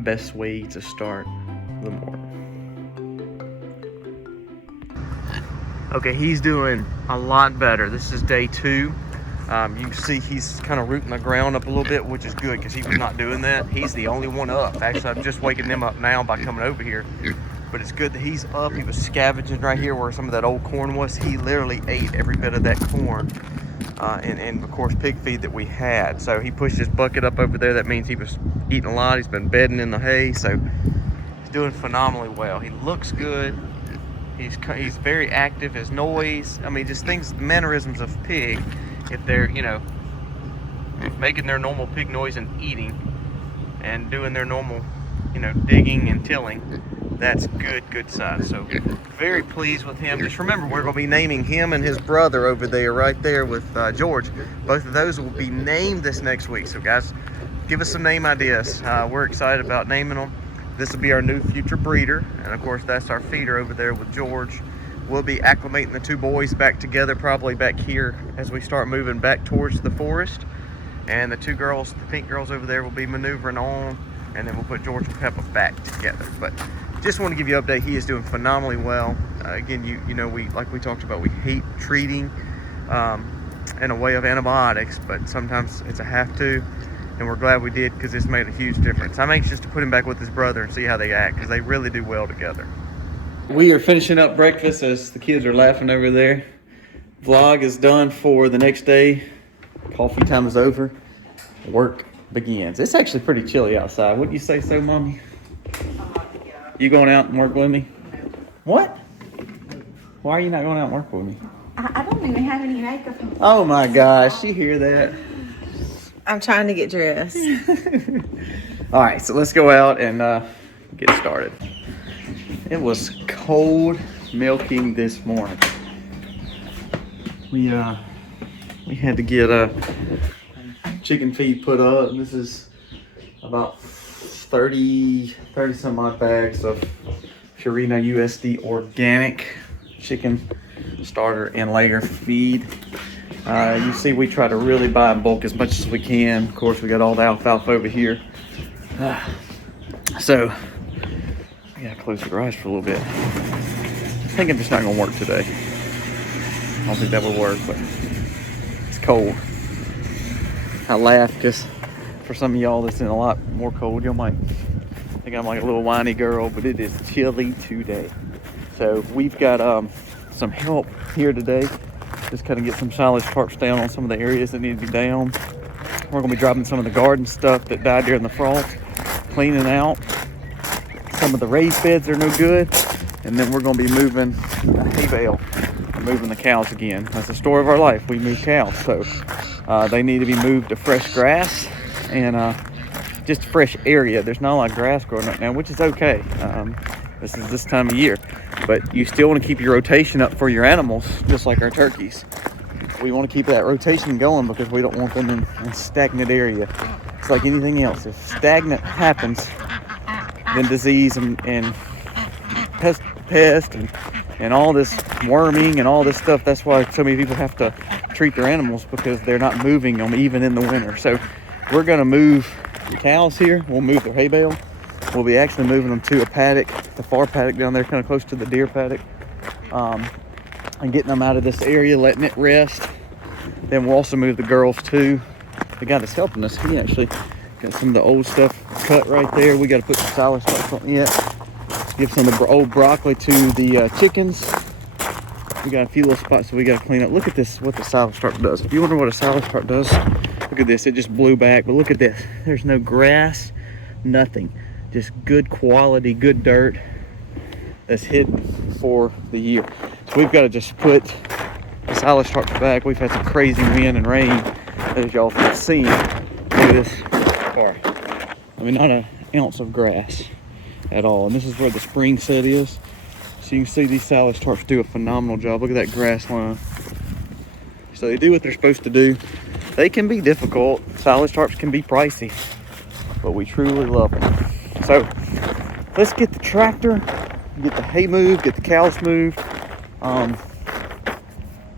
best way to start the morning. Okay, he's doing a lot better. This is day 2. You can see he's kind of rooting the ground up a little bit, which is good because he was not doing that. He's the only one up. Actually, I'm just waking him up now by coming over here. But it's good that he's up. He was scavenging right here where some of that old corn was. He literally ate every bit of that corn and of course, pig feed that we had. So he pushed his bucket up over there. That means he was eating a lot. He's been bedding in the hay. So he's doing phenomenally well. He looks good. He's very active. His noise, I mean, just things, mannerisms of pig. If they're, you know, making their normal pig noise and eating and doing their normal, you know, digging and tilling, that's good sign. So very pleased with him. Just remember, we're going to be naming him and his brother over there, right there with George. Both of those will be named this next week. So guys, give us some name ideas. We're excited about naming them. This will be our new future breeder, and of course that's our feeder over there with George. We'll be acclimating the 2 boys back together, probably back here as we start moving back towards the forest. And the 2 girls, the pink girls over there, will be maneuvering on, and then we'll put George and Peppa back together. But just want to give you an update. He is doing phenomenally well. Again, you know, like we talked about, we hate treating in a way of antibiotics, but sometimes it's a have to. And we're glad we did because it's made a huge difference. I'm anxious to put him back with his brother and see how they act because they really do well together. We are finishing up breakfast as the kids are laughing over there. Vlog is done for the next day. Coffee time is over. Work begins. It's actually pretty chilly outside. Wouldn't you say so, Mommy? You going out and work with me? What? Why are you not going out and work with me? I don't even have any makeup on. Oh my gosh, you hear that? I'm trying to get dressed. All right, so let's go out and get started. It was cold milking this morning. We had to get a chicken feed put up. This is about 30 some odd bags of Purina USD organic chicken starter and layer feed. You see, we try to really buy in bulk as much as we can. Of course, we got all the alfalfa over here. So, I gotta close the garage for a little bit. I think I'm just not gonna work today. I don't think that would work, but it's cold. I laugh just for some of y'all that's in a lot more cold. Y'all might think I'm like a little whiny girl, but it is chilly today. So we've got some help here today. Just kind of get some silage tarps down on some of the areas that need to be down. We're going to be dropping some of the garden stuff that died during the frost, cleaning out. Some of the raised beds are no good. And then we're going to be moving a hay bale and moving the cows again. That's the story of our life. We move cows. So they need to be moved to fresh grass and just a fresh area. There's not a lot of grass growing right now, which is okay. This is this time of year. But you still want to keep your rotation up for your animals, just like our turkeys. We want to keep that rotation going because we don't want them in a stagnant area. It's like anything else. If stagnant happens, then disease and pest and all this worming and all this stuff. That's why so many people have to treat their animals, because they're not moving them even in the winter. So we're going to move the cows here. We'll move their hay bale. We'll be actually moving them to a paddock, the far paddock down there, kind of close to the deer paddock, and getting them out of this area, letting it rest. Then we'll also move the girls too. The guy that's helping us, he actually got some of the old stuff cut right there. We got to put some silage tarps on it. Give some of the old broccoli to the chickens. We got a few little spots that we got to clean up. Look at this, what the silage tarp does. If you wonder what a silage tarp does, look at this. It just blew back, but look at this. There's no grass, nothing. Just good quality, good dirt that's hidden for the year. So we've got to just put the silage tarps back. We've had some crazy wind and rain, as y'all have seen. Look at this car. I mean, not an ounce of grass at all. And this is where the spring set is. So you can see these silage tarps do a phenomenal job. Look at that grass line. So they do what they're supposed to do. They can be difficult. Silage tarps can be pricey, but we truly love them. So let's get the tractor, get the hay moved, get the cows moved, and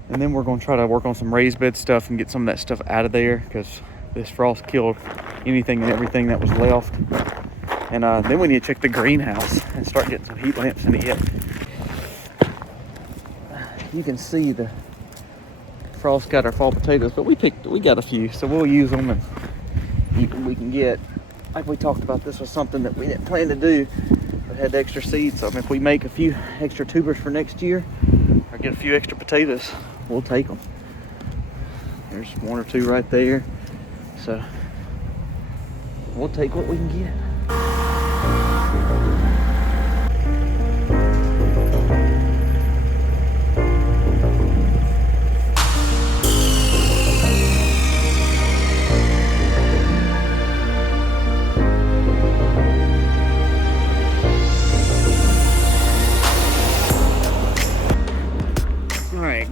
then we're going to try to work on some raised bed stuff and get some of that stuff out of there, because this frost killed anything and everything that was left. And then we need to check the greenhouse and start getting some heat lamps in it yet. You can see the Frost got our fall potatoes, but we got a few, so we'll use them and eat what we can get. Like we talked about, this was something that we didn't plan to do, but had extra seeds. So if we make a few extra tubers for next year, or get a few extra potatoes, we'll take them. There's one or two right there, so we'll take what we can get.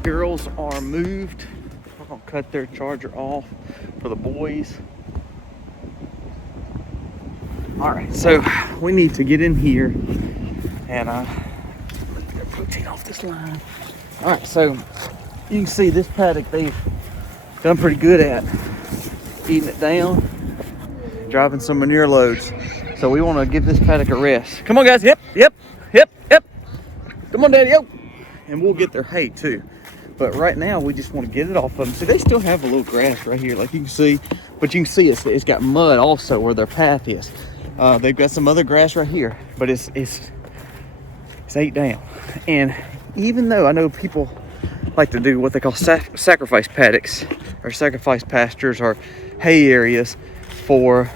Girls are moved. We're gonna cut their charger off for the boys. All right, so we need to get in here and let the protein off this line. All right, so you can see this paddock they've done pretty good at eating it down, driving some manure loads. So we want to give this paddock a rest. Come on, guys. Yep. Come on, Daddy. Yo. And we'll get their hay too. But right now, we just want to get it off of them. So they still have a little grass right here, like you can see. But you can see it's got mud also where their path is. They've got some other grass right here, but it's ate down. And even though I know people like to do what they call sacrifice paddocks or sacrifice pastures or hay areas for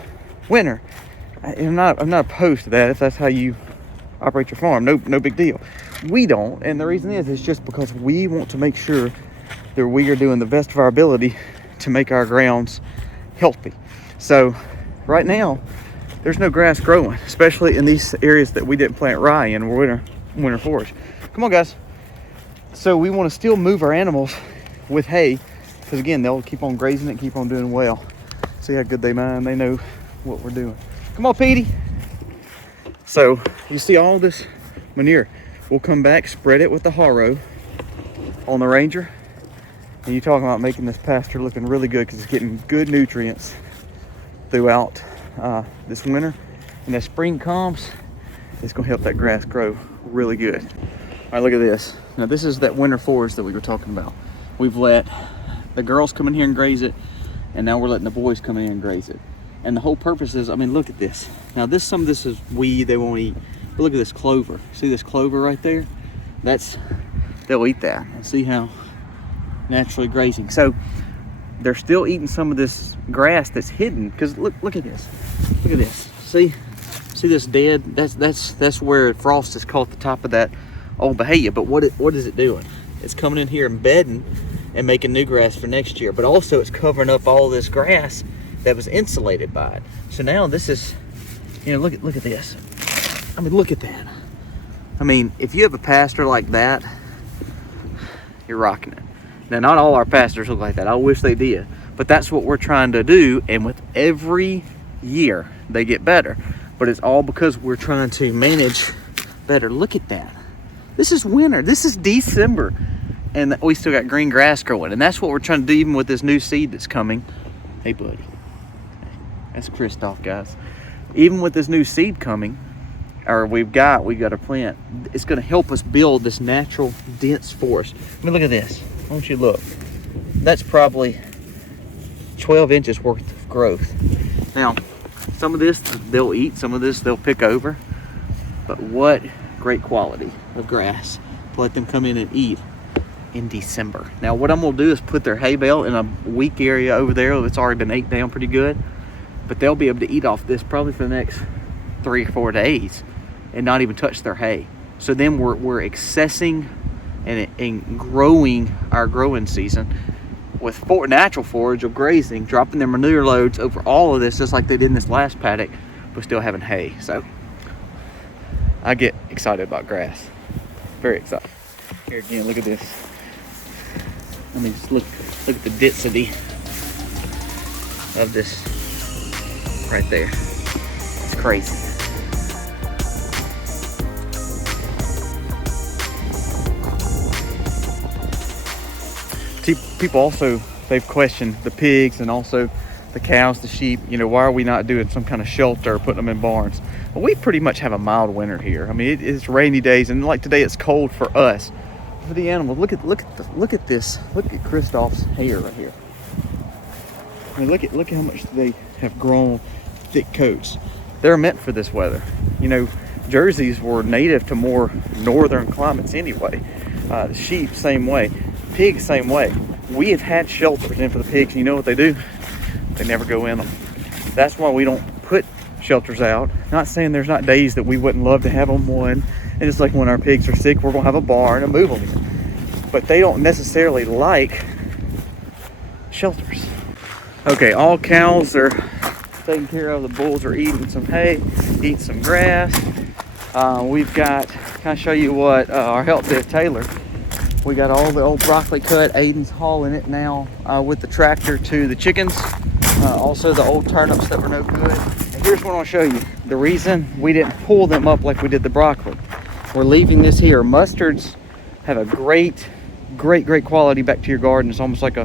winter, I'm not opposed to that if that's how you operate your farm. No big deal. We don't, and the reason is just because we want to make sure that we are doing the best of our ability to make our grounds healthy. So right now there's no grass growing, especially in these areas that we didn't plant rye in winter forage. Come on, guys. So we want to still move our animals with hay, because again, they'll keep on grazing it, keep on doing well. See how good they mind. They know what we're doing. Come on, Petey. So you see all this manure. We'll come back, spread it with the harrow on the Ranger. And you're talking about making this pasture looking really good, because it's getting good nutrients throughout this winter. And as spring comes, it's gonna help that grass grow really good. All right, look at this. Now this is that winter forage that we were talking about. We've let the girls come in here and graze it, and now we're letting the boys come in and graze it. And the whole purpose is, I mean, look at this. Now some of this is weed they won't eat. But look at this clover. See this clover right there? They'll eat that. And see how naturally grazing. So they're still eating some of this grass that's hidden. Because look at this. Look at this. See this dead? That's where frost has caught the top of that old bahia. But what is it doing? It's coming in here and bedding and making new grass for next year. But also it's covering up all this grass that was insulated by it. So now this is, look at this. I mean, look at that. I mean, if you have a pasture like that, you're rocking it. Now, not all our pastures look like that. I wish they did. But that's what we're trying to do. And with every year, they get better. But it's all because we're trying to manage better. Look at that. This is winter. This is December. And we still got green grass growing. And that's what we're trying to do even with this new seed that's coming. Hey, buddy. That's Christoph, guys. Even with this new seed coming, or we've got to plant, it's going to help us build this natural dense forest. I mean, look at this. Why don't you look? That's probably 12 inches worth of growth. Now, some of this they'll eat, some of this they'll pick over, but what great quality of grass to let them come in and eat in December. Now, what I'm going to do is put their hay bale in a weak area over there that's already been ate down pretty good, but they'll be able to eat off this probably for the next 3 or 4 days and not even touch their hay. So then we're accessing and growing our growing season with natural forage of grazing, dropping their manure loads over all of this, just like they did in this last paddock, but still having hay. So I get excited about grass. Very excited. Here again, look at this. I mean, just look at the density of this right there. It's crazy. People also, they've questioned the pigs and also the cows, the sheep, you know, why are we not doing some kind of shelter, putting them in barns? Well, we pretty much have a mild winter here. I mean, it's rainy days, and like today, it's cold for us. For the animals, look at this. Look at Kristoff's hair right here. I mean, look at how much they have grown thick coats. They're meant for this weather. You know, Jerseys were native to more northern climates anyway. The sheep, same way. Pigs, same way. We have had shelters in for the pigs, and you know what they do? They never go in them. That's why we don't put shelters out. Not saying there's not days that we wouldn't love to have them one. And it's like when our pigs are sick, we're gonna have a barn and move them in. But they don't necessarily like shelters. Okay, all cows are taken care of. The bulls are eating some hay, eating some grass. We've got, can I show you what our help did, Taylor? We got all the old broccoli cut. Aiden's hauling it now with the tractor to the chickens. Also the old turnips that were no good. And here's what I'll show you. The reason we didn't pull them up like we did the broccoli. We're leaving this here. Mustards have a great quality back to your garden. It's almost like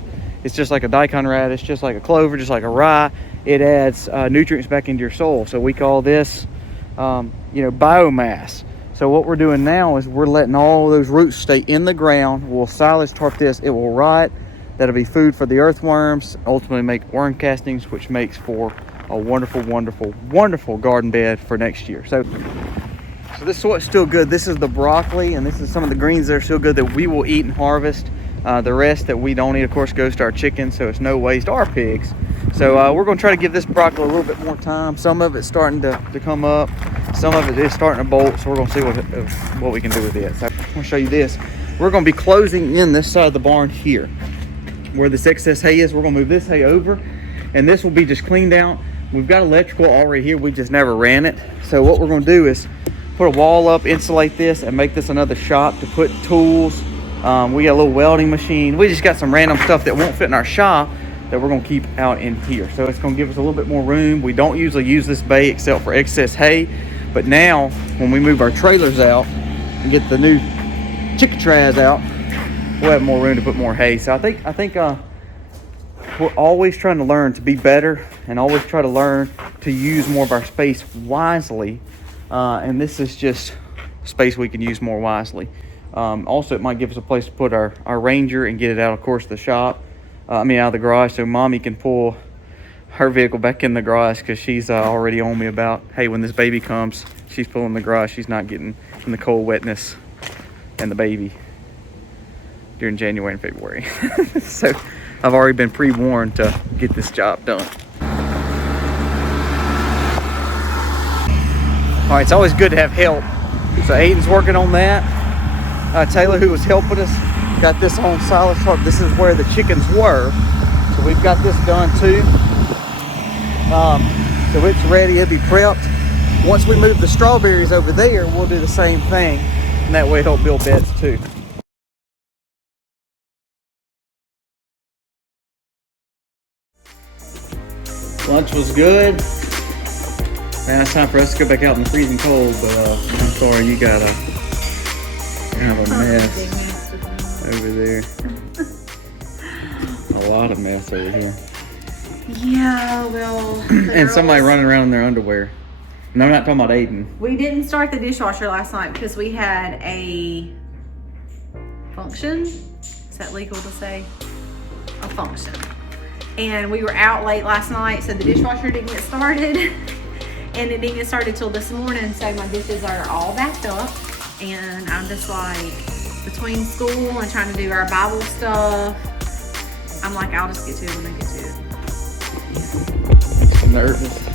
it's just like a daikon radish, just like a clover, just like a rye. It adds nutrients back into your soil. So we call this, you know, biomass. So what we're doing now is we're letting all those roots stay in the ground. We'll silage tarp this. It will rot. That'll be food for the earthworms, ultimately make worm castings, which makes for a wonderful, wonderful, wonderful garden bed for next year. So this soil's still good. This is the broccoli, and this is some of the greens that are still good that we will eat and harvest. The rest that we don't eat, of course, goes to our chickens, so it's no waste, our pigs. So we're going to try to give this broccoli a little bit more time. Some of it's starting to come up. Some of it is starting to bolt, so we're going to see what we can do with it. So I'm going to show you this. We're going to be closing in this side of the barn here. Where this excess hay is, we're going to move this hay over, and this will be just cleaned out. We've got electrical already here. We just never ran it. So what we're going to do is put a wall up, insulate this, and make this another shop to put tools. We got a little welding machine. We just got some random stuff that won't fit in our shop that we're going to keep out in here. So it's going to give us a little bit more room. We don't usually use this bay except for excess hay. But now, when we move our trailers out and get the new chickatraz out, we'll have more room to put more hay. So I think we're always trying to learn to be better and always try to learn to use more of our space wisely. And this is just space we can use more wisely. Also, it might give us a place to put our Ranger and get it out, of course, the shop. Out of the garage, so Mommy can pull her vehicle back in the garage, because she's already on me about, hey, when this baby comes, she's pulling the garage. She's not getting in the cold wetness and the baby during January and February. So I've already been pre-warned to get this job done. All right, it's always good to have help. So Aiden's working on that. Taylor, who was helping us, got this on silage tarp. This is where the chickens were. So we've got this done too. So it's ready, it'll be prepped. Once we move the strawberries over there, we'll do the same thing. And that way help build beds too. Lunch was good. Now it's time for us to go back out in the freezing cold, but I'm sorry, you got a kind of a mess over there. A lot of mess over here. Yeah, well. And somebody running around in their underwear. No, I'm not talking about Aiden. We didn't start the dishwasher last night because we had a function. Is that legal to say? A function. And we were out late last night, so the dishwasher didn't get started. And it didn't get started till this morning, so my dishes are all backed up. And I'm just like, between school and trying to do our Bible stuff, I'm like, I'll just get to it when I get to it. I'm nervous.